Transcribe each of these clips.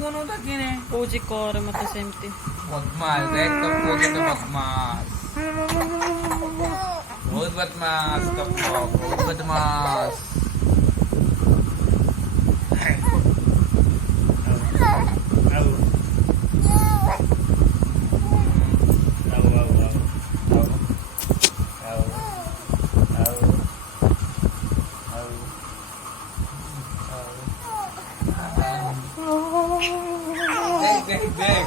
ଗୁନୁ ତାକିନେ କହୁଛି କର ମତେ ସେମିତି। ବଦମାସ ଦେख तो पुओ के तो बदमास बहुत बदमास तो पुओ बहुत बदमास देख देख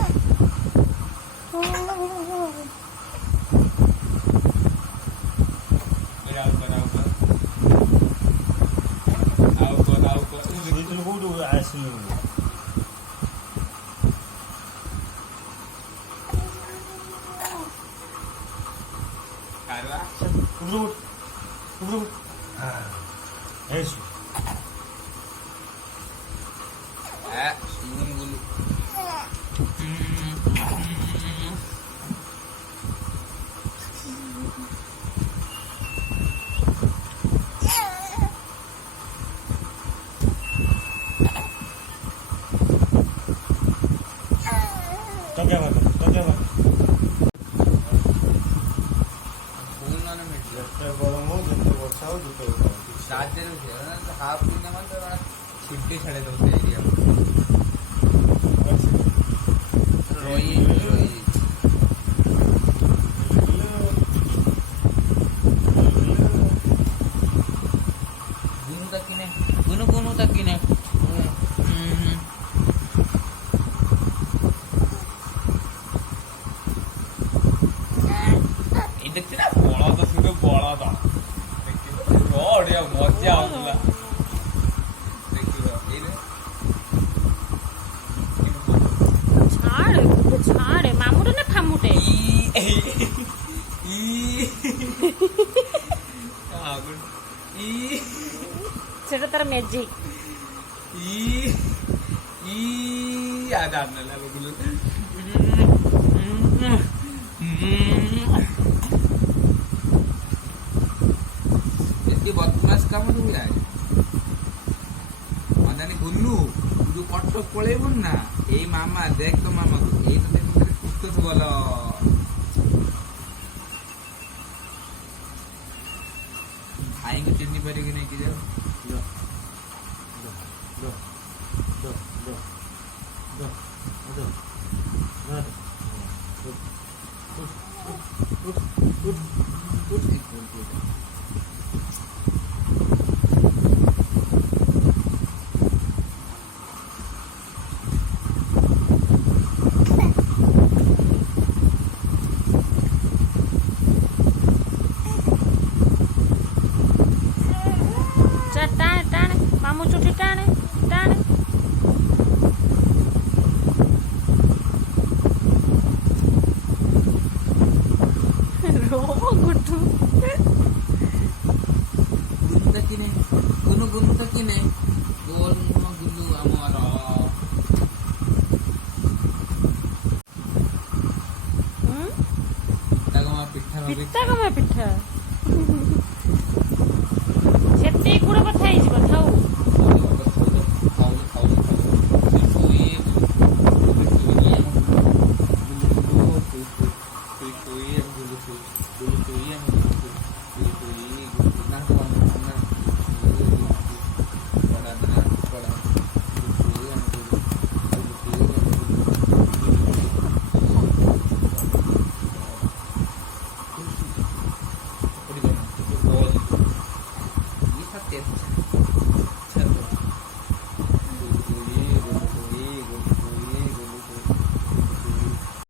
हाफ दिन छिट्टी छड़े दो एरिया रोई रोई गुनु तकिने गुनु गुनु तकिने ये देखते ना बड़ा तो सुनो बड़ा था बड़ा मजा आउला ଛାଡେ ମାମୁଟେ ନା ଫାମୁଟେ ସେଟା ତାର ମ୍ୟାଜିକ बदमाश काम माने गुल्लू जो कटक पलैबन ना ये मामा देख तो मामा को ये तो देख कुछ तो बोलो भाई को चिन्नी पड़ेगी नहीं कि जाओ लो लो लो लो लो लो लो ମାମୁ ଚୁଟି ଟାଣେ ଟାଣେ ଗୁଟୁ तकिने गुनु गुनु तकिने गोल गुनु गुनु ଆମର ପିଠା ପିଠା ସେତେ ଗୁଡ କଥା ହେଇଯିବ ଥାଉ Yes.